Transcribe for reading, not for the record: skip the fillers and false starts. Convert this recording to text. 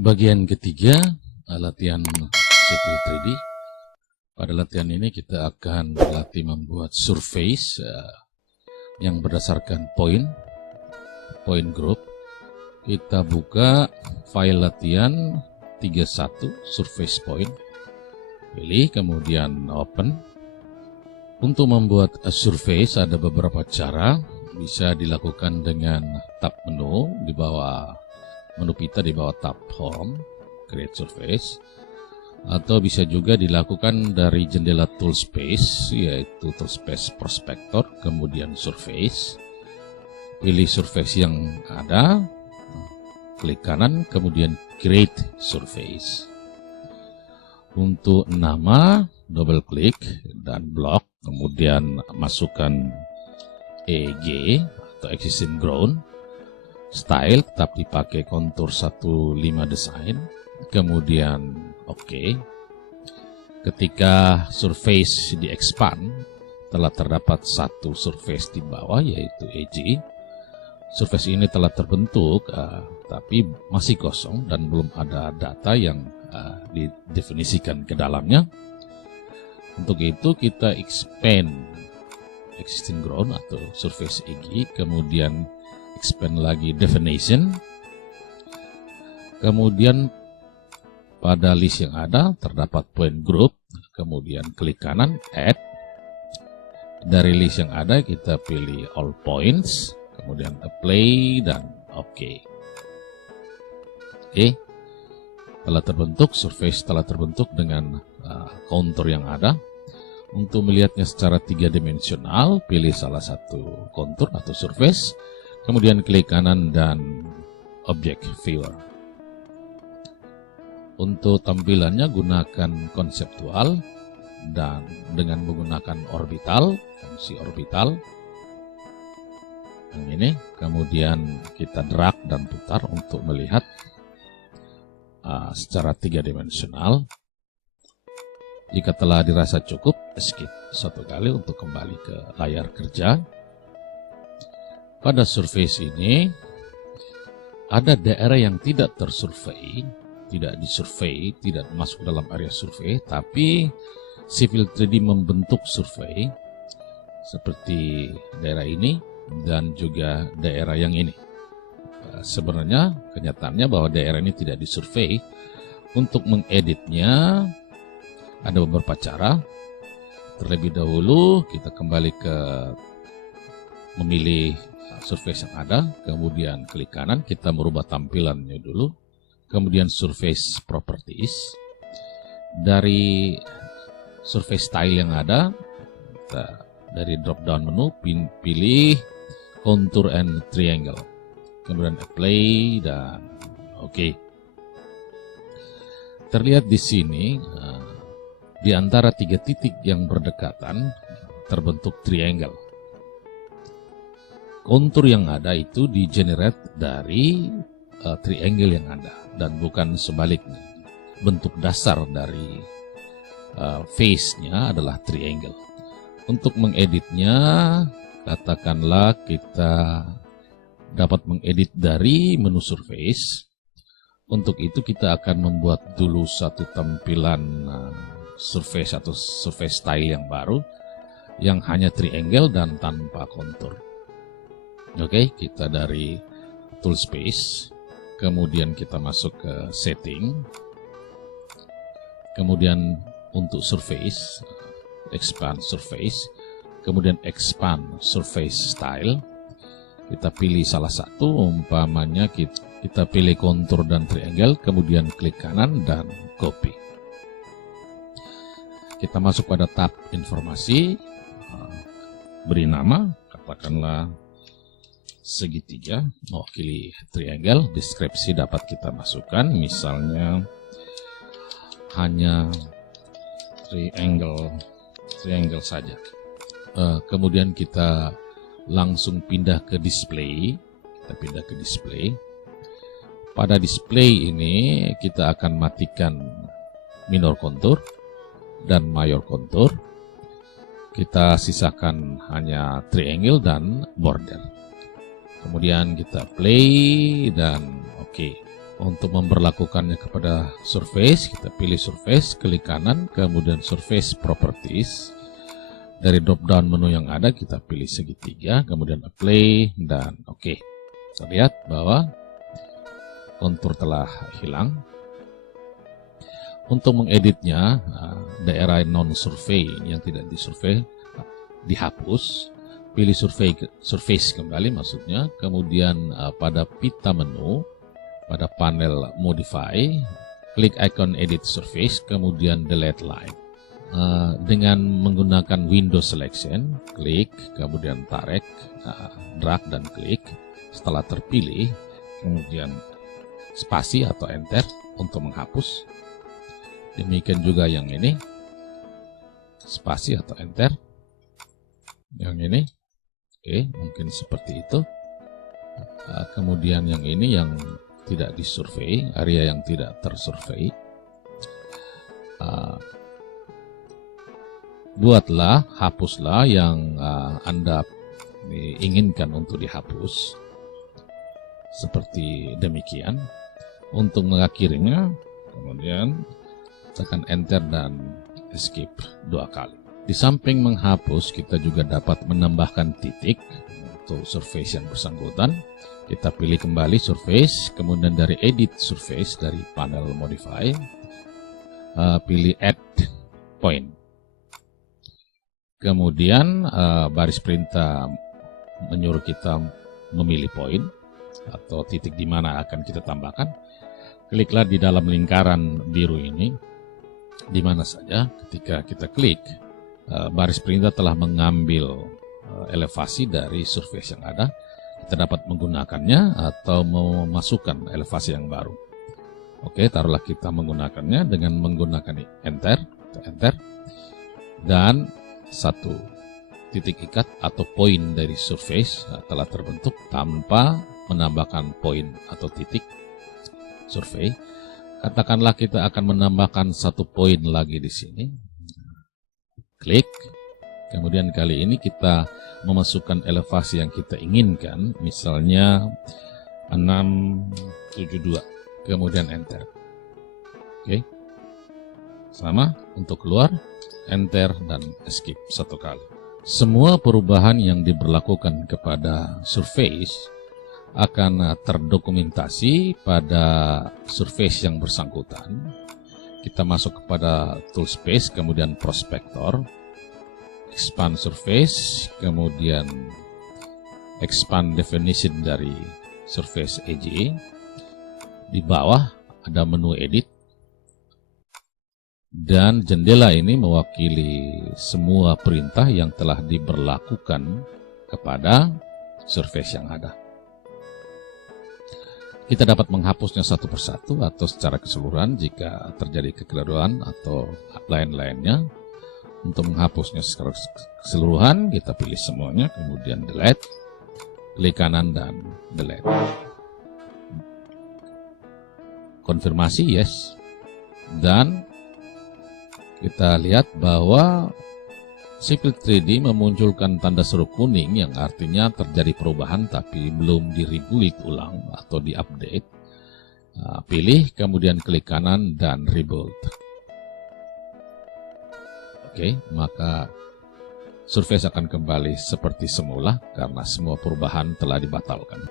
Bagian ketiga, latihan Civil 3D. Pada latihan ini kita akan berlatih membuat surface yang berdasarkan point group. Kita buka file latihan 31 surface point, pilih kemudian open. Untuk membuat surface ada beberapa cara, bisa dilakukan dengan tab menu di bawah menu pita di bawah tab home, create surface, atau bisa juga dilakukan dari jendela toolspace, yaitu toolspace prospector, kemudian surface, pilih surface yang ada, klik kanan, kemudian create surface. Untuk nama, double klik dan block, kemudian masukkan EG atau existing ground. Style tetap dipakai kontur 15 design, kemudian OK. Ketika surface di expand, telah terdapat satu surface di bawah yaitu EG. Surface ini telah terbentuk tapi masih kosong dan belum ada data yang didefinisikan ke dalamnya. Untuk itu kita expand existing ground atau surface EG, kemudian expand lagi definition, kemudian pada list yang ada terdapat point group, kemudian klik kanan add. Dari list yang ada kita pilih all points, kemudian apply dan OK. Oke, telah terbentuk surface, telah terbentuk dengan kontur yang ada. Untuk melihatnya secara 3-dimensional, pilih salah satu kontur atau surface, kemudian klik kanan dan object viewer. Untuk tampilannya gunakan konseptual dan dengan menggunakan orbital, fungsi orbital. Yang ini kemudian kita drag dan putar untuk melihat secara 3-dimensional. Jika telah dirasa cukup, escape satu kali untuk kembali ke layar kerja. Pada surface ini ada daerah yang tidak tersurvei, tidak disurvei, tidak masuk dalam area survei, tapi Civil 3D membentuk survei seperti daerah ini dan juga daerah yang ini. Sebenarnya kenyataannya bahwa daerah ini tidak disurvei. Untuk mengeditnya ada beberapa cara. Terlebih dahulu kita kembali ke memilih surface yang ada, kemudian klik kanan, kita merubah tampilannya dulu, kemudian surface properties. Dari surface style yang ada, dari drop down menu pilih contour and triangle, kemudian apply dan OK. Terlihat di sini di antara 3 titik yang berdekatan terbentuk triangle. Kontur yang ada itu di-generate dari triangle yang ada dan bukan sebaliknya. Bentuk dasar dari face-nya adalah triangle. Untuk mengeditnya, katakanlah kita dapat mengedit dari menu surface. Untuk itu kita akan membuat dulu satu tampilan surface atau surface style yang baru yang hanya triangle dan tanpa kontur. Oke, kita dari tool space, kemudian kita masuk ke setting, kemudian untuk surface, expand surface, kemudian expand surface style. Kita pilih salah satu, umpamanya kita pilih kontur dan triangle, kemudian klik kanan dan copy. Kita masuk pada tab informasi, beri nama, katakanlah segitiga, mewakili triangle. Deskripsi dapat kita masukkan, misalnya hanya triangle saja. Kemudian kita langsung pindah ke display. Kita pindah ke display. Pada display ini kita akan matikan minor kontur dan mayor kontur. Kita sisakan hanya triangle dan border. Kemudian kita play dan OK. Untuk memberlakukannya kepada surface, kita pilih surface, klik kanan, kemudian surface properties. Dari drop down menu yang ada kita pilih segitiga, kemudian apply dan oke. Kita lihat bahwa kontur telah hilang. Untuk mengeditnya, daerah non-survey yang tidak disurvey dihapus, pilih surface kembali maksudnya, kemudian pada pita menu, pada panel modify, klik icon edit surface, kemudian delete line. Dengan menggunakan window selection, klik, kemudian tarik, drag dan klik. Setelah terpilih, kemudian spasi atau enter untuk menghapus. Demikian juga yang ini, spasi atau enter. Yang ini, oke, mungkin seperti itu. Kemudian yang ini yang tidak disurvey, area yang tidak tersurvey. Buatlah, hapuslah yang Anda inginkan untuk dihapus. Seperti demikian. Untuk mengakhirinya, kemudian tekan enter dan escape 2 kali. Di samping menghapus, kita juga dapat menambahkan titik untuk surface yang bersangkutan. Kita pilih kembali surface, kemudian dari edit surface dari panel modify, pilih add point. Kemudian baris perintah menyuruh kita memilih poin atau titik di mana akan kita tambahkan. Kliklah di dalam lingkaran biru ini, di mana saja. Ketika kita klik, baris perintah telah mengambil elevasi dari surface yang ada. Kita dapat menggunakannya atau memasukkan elevasi yang baru. Oke, taruhlah kita menggunakannya dengan menggunakan enter, dan satu titik ikat atau poin dari surface telah terbentuk tanpa menambahkan poin atau titik survei. Katakanlah kita akan menambahkan 1 poin lagi di sini. Klik. Kemudian kali ini kita memasukkan elevasi yang kita inginkan, misalnya 672. Kemudian enter. Oke. Sama untuk keluar, enter dan escape 1 kali. Semua perubahan yang diberlakukan kepada surface akan terdokumentasi pada surface yang bersangkutan. Kita masuk kepada toolspace, kemudian prospector, expand surface, kemudian expand definition dari surface edge. Di bawah ada menu edit, dan jendela ini mewakili semua perintah yang telah diberlakukan kepada surface yang ada. Kita dapat menghapusnya satu persatu atau secara keseluruhan jika terjadi kekeliruan atau lain-lainnya. Untuk menghapusnya secara keseluruhan, kita pilih semuanya, kemudian delete, klik kanan dan delete. Konfirmasi yes, dan kita lihat bahwa Civil 3D memunculkan tanda seru kuning yang artinya terjadi perubahan tapi belum di-rebuild ulang atau di-update. Pilih, kemudian klik kanan dan rebuild. Oke, maka surface akan kembali seperti semula karena semua perubahan telah dibatalkan.